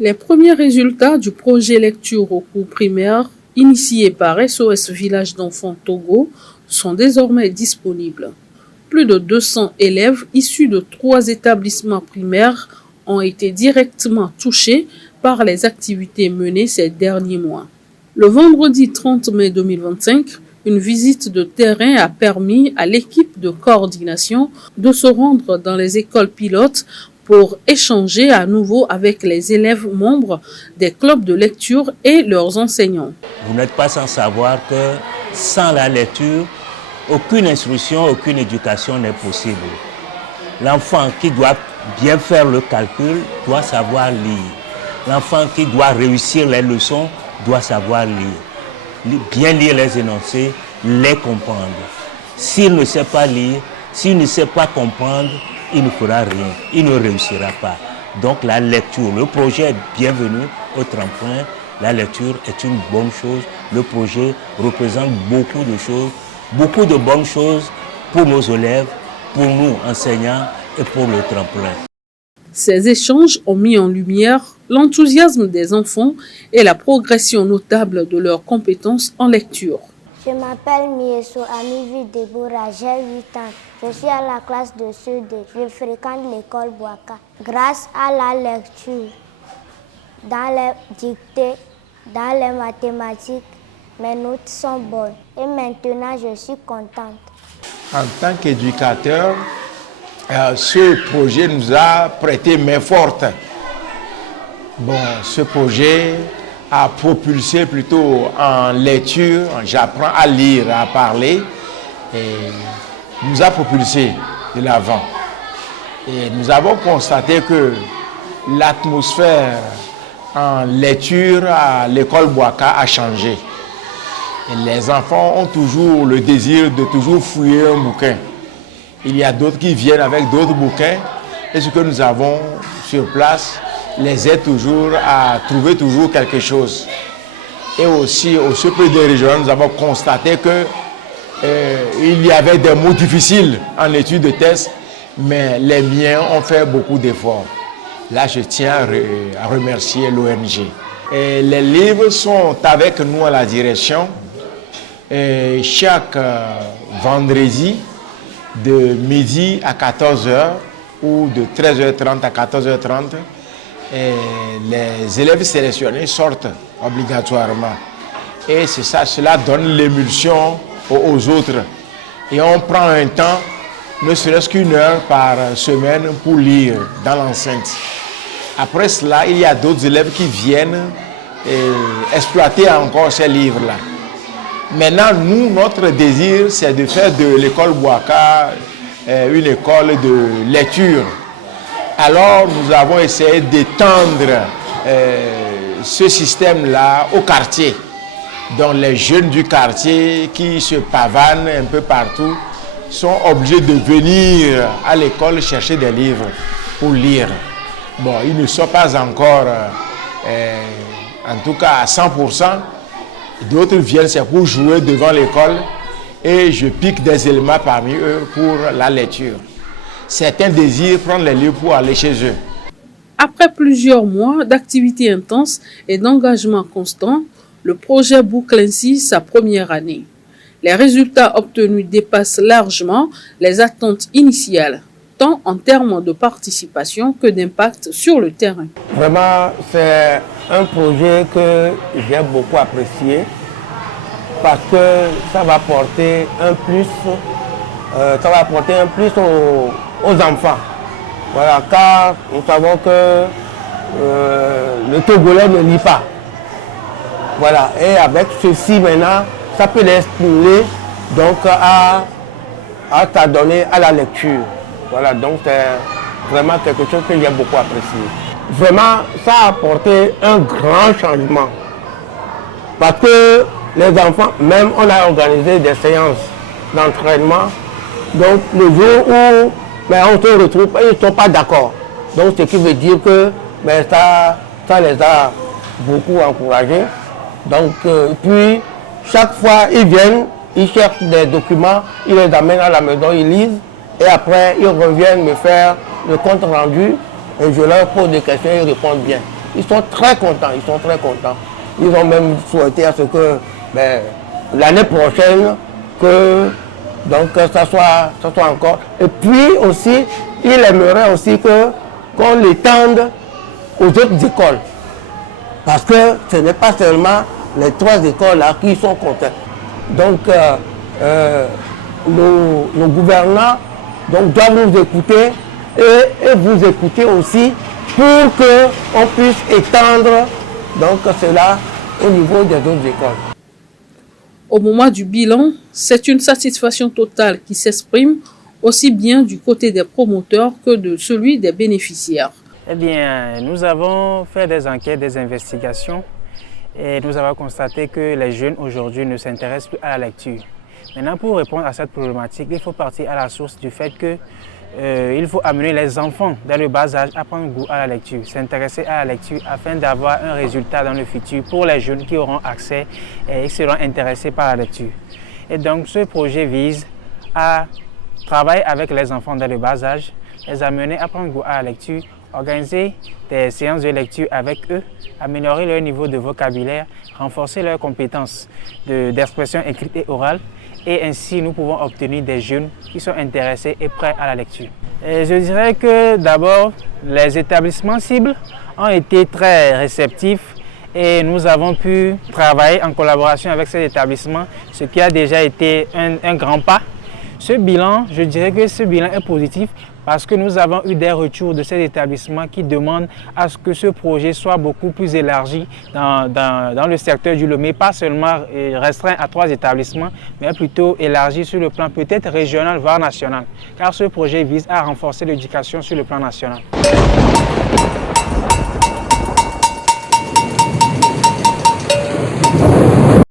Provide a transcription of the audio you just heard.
Les premiers résultats du projet lecture au cours primaire, initié par SOS Village d'enfants Togo, sont désormais disponibles. Plus de 200 élèves issus de 3 établissements primaires ont été directement touchés par les activités menées ces derniers mois. Le vendredi 30 mai 2025, une visite de terrain a permis à l'équipe de coordination de se rendre dans les écoles pilotes pour échanger à nouveau avec les élèves membres des clubs de lecture et leurs enseignants. Vous n'êtes pas sans savoir que sans la lecture, aucune instruction, aucune éducation n'est possible. L'enfant qui doit bien faire le calcul doit savoir lire. L'enfant qui doit réussir les leçons doit savoir lire. Bien lire les énoncés, les comprendre. S'il ne sait pas lire, s'il ne sait pas comprendre, il ne fera rien, il ne réussira pas. Donc la lecture, le projet est bienvenu au tremplin. La lecture est une bonne chose. Le projet représente beaucoup de choses, beaucoup de bonnes choses pour nos élèves, pour nous enseignants et pour le tremplin. Ces échanges ont mis en lumière l'enthousiasme des enfants et la progression notable de leurs compétences en lecture. Je m'appelle Mieso Amivi Deborah, j'ai 8 ans. Je suis à la classe de CE2. Je fréquente l'école Boaka. Grâce à la lecture, dans les dictées, dans les mathématiques, mes notes sont bonnes. Et maintenant, je suis contente. En tant qu'éducateur, ce projet nous a prêté main forte. Bon, ce projet a propulsé plutôt en lecture, j'apprends à lire, à parler, et nous a propulsé de l'avant. Et nous avons constaté que l'atmosphère en lecture à l'école Boaka a changé. Et les enfants ont toujours le désir de toujours fouiller un bouquin. Il y a d'autres qui viennent avec d'autres bouquins, et ce que nous avons sur place les aide toujours à trouver toujours quelque chose. Et aussi, au CP des régionales, nous avons constaté que il y avait des mots difficiles en études de test, mais les miens ont fait beaucoup d'efforts. Là, je tiens à remercier l'ONG. Les livres sont avec nous à la direction. Et chaque vendredi, de midi à 14h ou de 13h30 à 14h30, les élèves sélectionnés sortent obligatoirement. Et c'est ça, cela donne l'émulsion aux autres. Et on prend un temps, ne serait-ce qu'1 heure par semaine pour lire dans l'enceinte. Après cela, il y a d'autres élèves qui viennent exploiter encore ces livres-là. Maintenant, nous, notre désir, c'est de faire de l'école Boaka une école de lecture. Alors, nous avons essayé d'étendre ce système-là au quartier. Donc, les jeunes du quartier qui se pavanent un peu partout sont obligés de venir à l'école chercher des livres pour lire. Bon, ils ne sont pas encore, en tout cas à 100%. D'autres viennent, c'est pour jouer devant l'école et je pique des éléments parmi eux pour la lecture. Certains désirent prendre les livres pour aller chez eux. Après plusieurs mois d'activités intenses et d'engagement constant, le projet boucle ainsi sa première année. Les résultats obtenus dépassent largement les attentes initiales, tant en termes de participation que d'impact sur le terrain. Vraiment, c'est un projet que j'ai beaucoup apprécié parce que ça va apporter un plus, aux enfants. Voilà, car nous savons que le Togolais ne lit pas. Voilà, et avec ceci maintenant, ça peut les stimuler donc à s'adonner à la lecture. Voilà, donc c'est vraiment quelque chose que j'ai beaucoup apprécié. Vraiment, ça a apporté un grand changement. Parce que les enfants, même on a organisé des séances d'entraînement. Donc le jour où on se retrouve, ils ne sont pas d'accord. Donc ce qui veut dire que ça les a beaucoup encouragés. Donc puis chaque fois ils viennent, ils cherchent des documents, ils les amènent à la maison, ils lisent. Et après ils reviennent me faire le compte rendu et je leur pose des questions et ils répondent bien. ils sont très contents, Ils ont même souhaité à ce que l'année prochaine, que donc ça soit encore. Et puis aussi, il aimerait aussi qu'on l'étende aux autres écoles. Parce que ce n'est pas seulement les 3 écoles là qui sont contents. Donc nos gouvernants doivent nous écouter et vous écouter aussi pour qu'on puisse étendre cela au niveau des autres écoles. Au moment du bilan, c'est une satisfaction totale qui s'exprime aussi bien du côté des promoteurs que de celui des bénéficiaires. Eh bien, nous avons fait des enquêtes, des investigations et nous avons constaté que les jeunes aujourd'hui ne s'intéressent plus à la lecture. Maintenant, pour répondre à cette problématique, il faut partir à la source du fait qu'il faut amener les enfants dès le bas âge à prendre goût à la lecture, s'intéresser à la lecture afin d'avoir un résultat dans le futur pour les jeunes qui auront accès et qui seront intéressés par la lecture. Et donc, ce projet vise à travailler avec les enfants dès le bas âge, les amener à prendre goût à la lecture, organiser des séances de lecture avec eux, améliorer leur niveau de vocabulaire, renforcer leurs compétences d'expression écrite et orale. Et ainsi, nous pouvons obtenir des jeunes qui sont intéressés et prêts à la lecture. Et je dirais que d'abord, les établissements cibles ont été très réceptifs et nous avons pu travailler en collaboration avec ces établissements, ce qui a déjà été un grand pas. Ce bilan, je dirais que ce bilan est positif parce que nous avons eu des retours de ces établissements qui demandent à ce que ce projet soit beaucoup plus élargi dans le secteur du Lomé, pas seulement restreint à 3 établissements, mais plutôt élargi sur le plan peut-être régional, voire national, car ce projet vise à renforcer l'éducation sur le plan national.